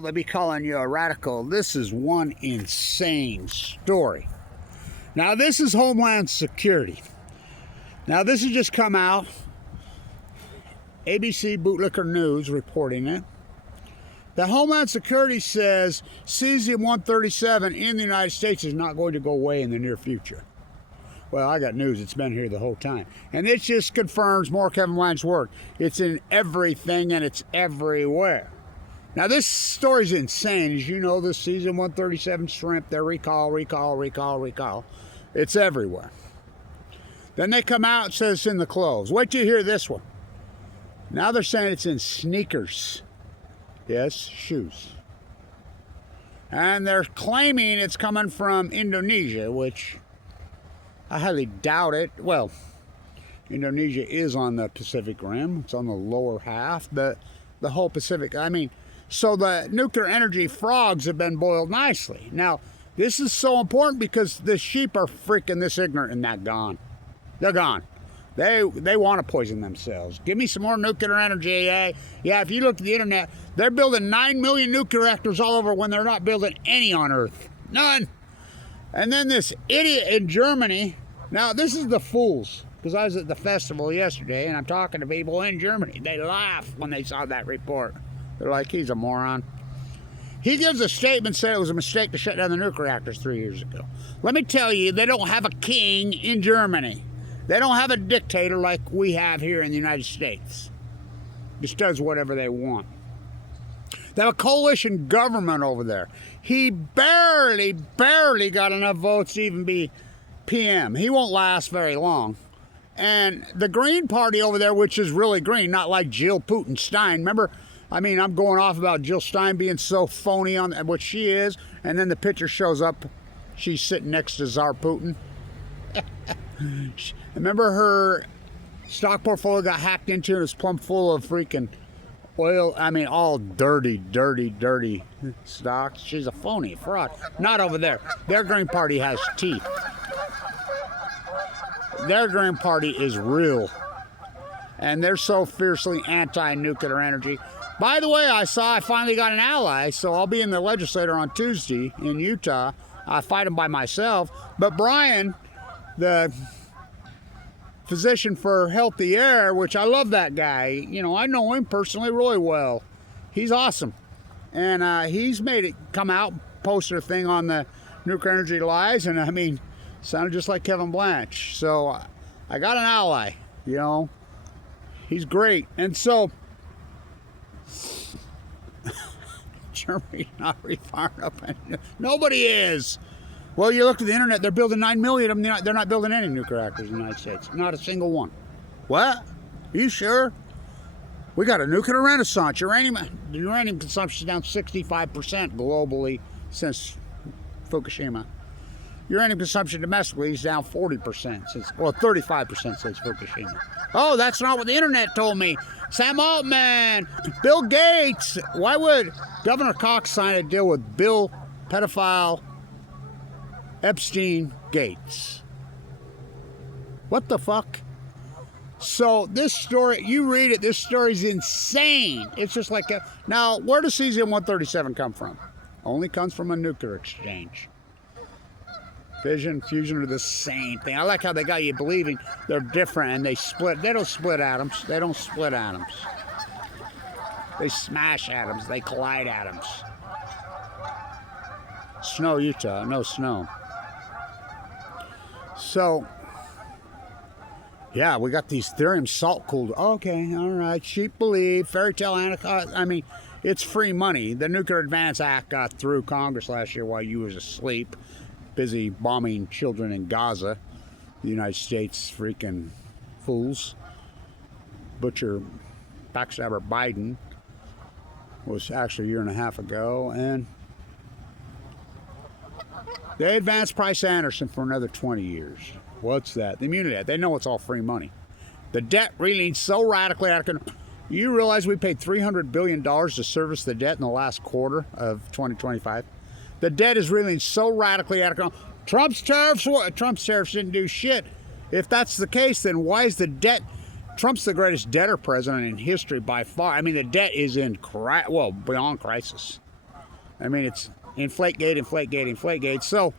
They'll be calling you a radical. This is one insane story. Now, this is Homeland Security. Now, this has just come out. ABC Bootlicker News reporting it. The Homeland Security says cesium-137 in the United States is not going to go away in the near future. Well, I got news. It's been here the whole time. And it just confirms more Kevin Blanch's work. It's in everything and it's everywhere. Now, this story's insane. As you know, this cesium-137 shrimp, they're recall. It's everywhere. Then they come out and say it's in the clothes. Wait till you hear this one. Now they're saying it's in sneakers. Yes, shoes. And they're claiming it's coming from Indonesia, which I highly doubt it. Well, Indonesia is on the Pacific Rim. It's on the lower half. The whole Pacific, I mean, so the nuclear energy frogs have been boiled nicely. Now, this is so important because the sheep are freaking this ignorant and that gone. They're gone. They want to poison themselves. Give me some more nuclear energy, eh? Yeah, if you look at the internet, they're building 9 million nuclear reactors all over when they're not building any on Earth. None. And then this idiot in Germany. Now, this is the fools. Because I was at the festival yesterday, and I'm talking to people in Germany. They laugh when they saw that report. They're like, he's a moron. He gives a statement saying it was a mistake to shut down the nuclear reactors 3 years ago. Let me tell you, they don't have a king in Germany. They don't have a dictator like we have here in the United States. Just does whatever they want. They have a coalition government over there. He barely got enough votes to even be PM. He won't last very long. And the Green Party over there, which is really green, not like Jill Putin Stein. Remember, I mean, I'm going off about Jill Stein being so phony on what she is, and then the picture shows up. She's sitting next to Tsar Putin. Remember her stock portfolio got hacked into and it was plumb full of freaking oil. I mean, all dirty stocks. She's a phony, fraud. Not over there. Their Green Party has teeth. Their Green Party is real. And they're so fiercely anti-nuclear energy. By the way, I finally got an ally, so I'll be in the legislature on Tuesday in Utah. I fight him by myself. But Brian, the physician for healthy air, which I love that guy. You know, I know him personally really well. He's awesome. And he's made it come out, posted a thing on the nuclear energy lies, and I mean, sounded just like Kevin Blanch. So I got an ally, you know. He's great. And so Germany's not refiring up. Nobody is. Well, you look at the internet, they're building 9 million of them. They're not building any nuclear reactors in the United States. Not a single one. What? Are you sure? We got a nuclear renaissance. The uranium consumption is down 65% globally since Fukushima. Uranium consumption domestically is down 40% since, well, 35% since Fukushima. Oh, that's not what the internet told me. Sam Altman, Bill Gates. Why would Governor Cox sign a deal with Bill pedophile Epstein Gates? What the fuck? So this story, you read it, this story's insane. It's just like now, where does cesium-137 come from? Only comes from a nuclear exchange. Fission, fusion are the same thing. I like how they got you believing they're different and they split. They don't split atoms. They don't split atoms. They smash atoms. They collide atoms. Snow, Utah. No snow. So, yeah, we got these thorium salt cooled. Okay, all right. Sheep believe. Fairy tale anaconda. I mean, it's free money. The Nuclear Advance Act got through Congress last year while you was asleep, busy bombing children in Gaza. The United States freaking fools. Butcher, backstabber Biden was actually a year and a half ago, and they advanced Price Anderson for another 20 years. What's that? The Immunity Act. They know it's all free money. The debt reeling so radically out of control. You realize we paid $300 billion to service the debt in the last quarter of 2025? The debt is reeling so radically out of control. Trump's tariffs didn't do shit. If that's the case, then why is the debt? Trump's the greatest debtor president in history by far. I mean, the debt is in beyond crisis. I mean, it's Inflategate, Inflategate, Inflategate. So,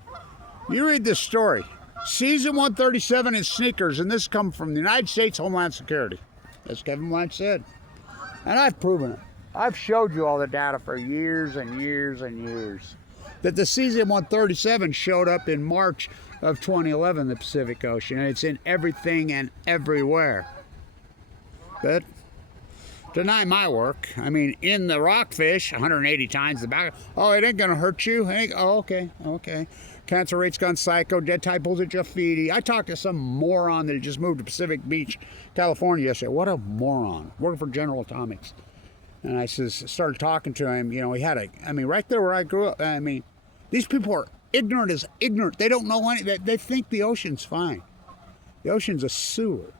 you read this story. Cesium 137 in sneakers, and this comes from the United States Homeland Security, as Kevin Blanch said. And I've proven it. I've showed you all the data for years and years and years that the cesium 137 showed up in March of 2011 in the Pacific Ocean, and it's in everything and everywhere. But deny my work. I mean, in the rockfish, 180 times the back. Oh, it ain't gonna hurt you. Oh, okay, okay. Cancer rate's gone psycho. Dead tide pools at Jafiti. I talked to some moron that just moved to Pacific Beach, California yesterday. What a moron. Working for General Atomics. And I started talking to him. You know, he had right there where I grew up. I mean, these people are ignorant as ignorant. They don't know anything. They think the ocean's fine. The ocean's a sewer.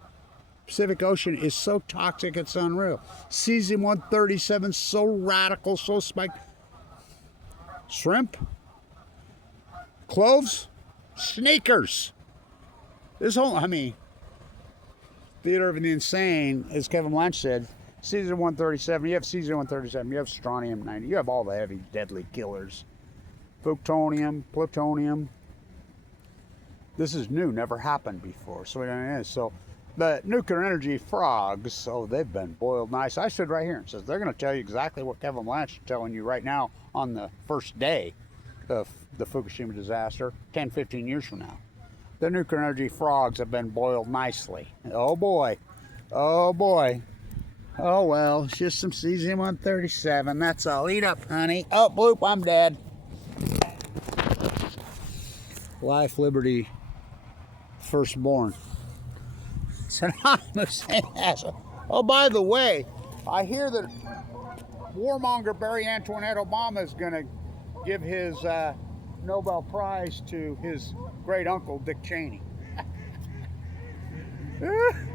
Pacific Ocean is so toxic, it's unreal. Cesium 137, so radical, so spiked. Shrimp, cloves, sneakers. This whole, Theater of the Insane, as Kevin Blanch said, cesium 137, you have cesium 137, you have strontium 90, you have all the heavy, deadly killers. Plutonium, plutonium. This is new, never happened before. So it is. So the nuclear energy frogs, they've been boiled nice. I stood right here and says they're going to tell you exactly what Kevin Blanch is telling you right now on the first day of the Fukushima disaster, 10, 15 years from now. The nuclear energy frogs have been boiled nicely. Oh boy. Oh boy. Oh well, it's just some cesium 137. That's all. Eat up, honey. Oh, bloop, I'm dead. Life, liberty, firstborn. Synonymous. Oh, by the way, I hear that warmonger Barry Antoinette Obama is going to give his Nobel Prize to his great uncle Dick Cheney.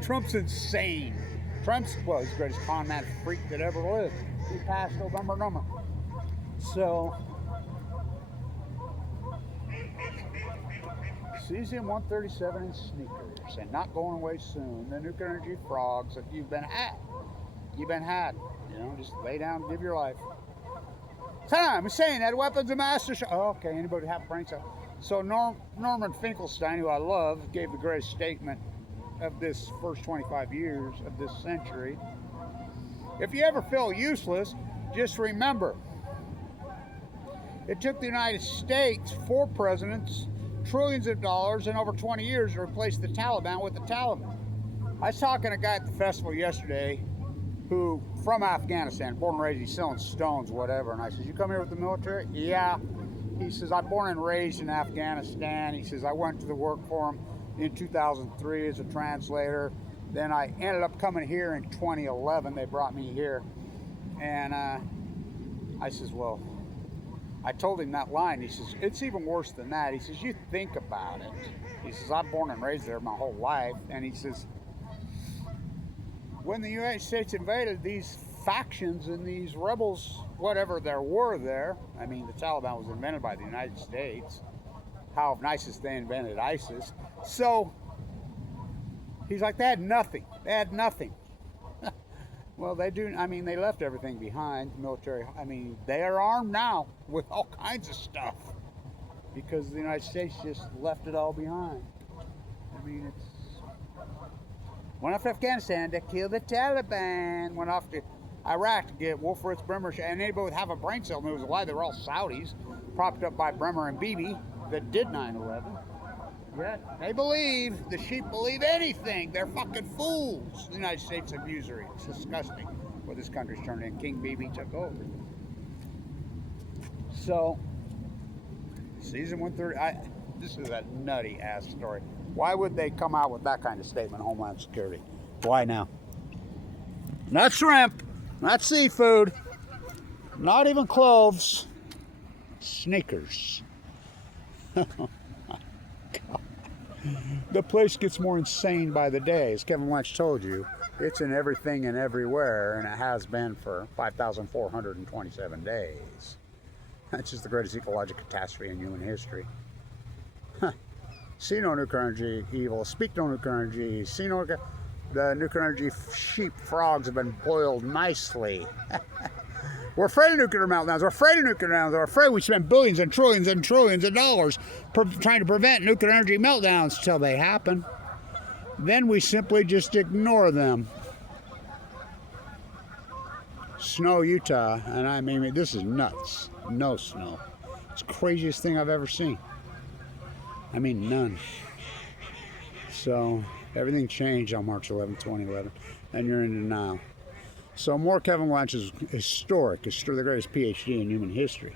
Trump's insane. He's the greatest con man freak that ever lived. He passed November number. So, cesium 137 in sneakers and not going away soon. The nuclear energy frogs that you've been had. You know, just lay down and give your life. I'm saying that weapons of mass destruction. Oh, okay, anybody have a brain cell? So Norman Finkelstein, who I love, gave the greatest statement of this first 25 years of this century. If you ever feel useless, just remember, it took the United States 4 presidents, trillions of dollars, in over 20 years to replace the Taliban with the Taliban. I was talking to a guy at the festival yesterday who, from Afghanistan, born and raised, he's selling stones, whatever. And I said, you come here with the military? Yeah. He says, I'm born and raised in Afghanistan. He says, I went to the work for him in 2003 as a translator. Then I ended up coming here in 2011. They brought me here. And I says, well, I told him that line. He says, it's even worse than that. He says, you think about it. He says, I'm born and raised there my whole life. And he says, when the United States invaded, these factions and these rebels, whatever there were there, the Taliban was invented by the United States. How nice is they invented ISIS. So, he's like, they had nothing. They had nothing. Well, they do, they left everything behind, military. They are armed now with all kinds of stuff because the United States just left it all behind. It's... Went off to Afghanistan to kill the Taliban. Went off to Iraq to get Wolfowitz, Bremer, and anybody would have a brain cell knew it was a lie. They were all Saudis, propped up by Bremer and Bibi that did 9/11. Yet they believe, the sheep believe anything. They're fucking fools. The United States abuser. It's disgusting what this country's turned in. King Bibi took over. So, season 130, this is a nutty ass story. Why would they come out with that kind of statement, Homeland Security? Why now? Not shrimp, not seafood, not even cloves, sneakers. Oh my God. The place gets more insane by the day. As Kevin Blanch told you, it's in everything and everywhere, and it has been for 5,427 days. That's just the greatest ecological catastrophe in human history. See no nuclear energy evil, speak no nuclear energy, see no the nuclear energy sheep frogs have been boiled nicely. We're afraid of nuclear meltdowns. We're afraid of nuclear meltdowns. We're afraid we spend billions and trillions of dollars trying to prevent nuclear energy meltdowns till they happen. Then we simply just ignore them. Snow, Utah, and I mean, this is nuts. No snow. It's the craziest thing I've ever seen. I mean, none. So, everything changed on March 11, 2011, and you're in denial. So, more Kevin Blanch is historic. It's the greatest PhD in human history.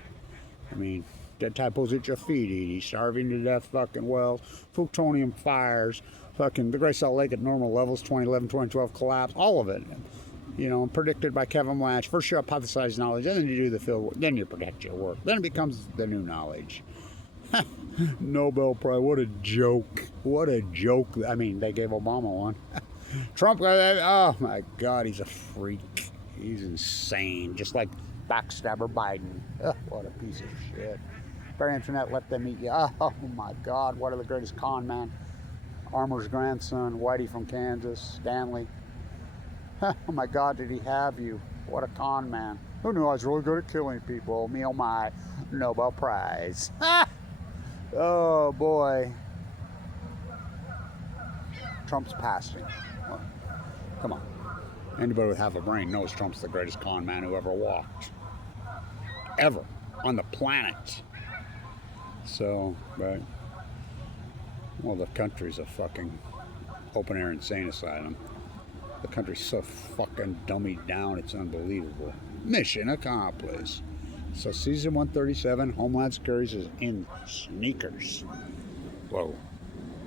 I mean, dead typos at your feet, Edie. Starving to death, fucking wells, plutonium fires, fucking the Great Salt Lake at normal levels, 2011, 2012 collapse, all of it. You know, predicted by Kevin Blanch. First you hypothesize knowledge, then you do the field work, then you protect your work. Then it becomes the new knowledge. Nobel Prize, what a joke. What a joke. I mean, they gave Obama one. Trump, oh my God, he's a freak. He's insane. Just like backstabber Biden. What a piece of shit. Barry Internet, let them eat you. Oh my God, what are the greatest con man? Armour's grandson, Whitey from Kansas, Stanley. Oh my God, did he have you? What a con man. Who knew I was really good at killing people? Me, oh my, Nobel Prize. Oh boy. Trump's passing. Well, come on. Anybody with half a brain knows Trump's the greatest con man who ever walked. Ever. On the planet. So, right. Well, the country's a fucking open-air insane asylum. The country's so fucking dummied down, it's unbelievable. Mission accomplished. So Cesium 137, Homeland Security is in sneakers. Whoa.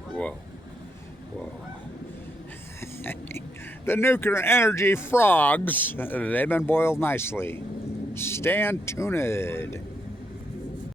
Whoa. Whoa. The nuclear energy frogs, they've been boiled nicely. Stay tuned.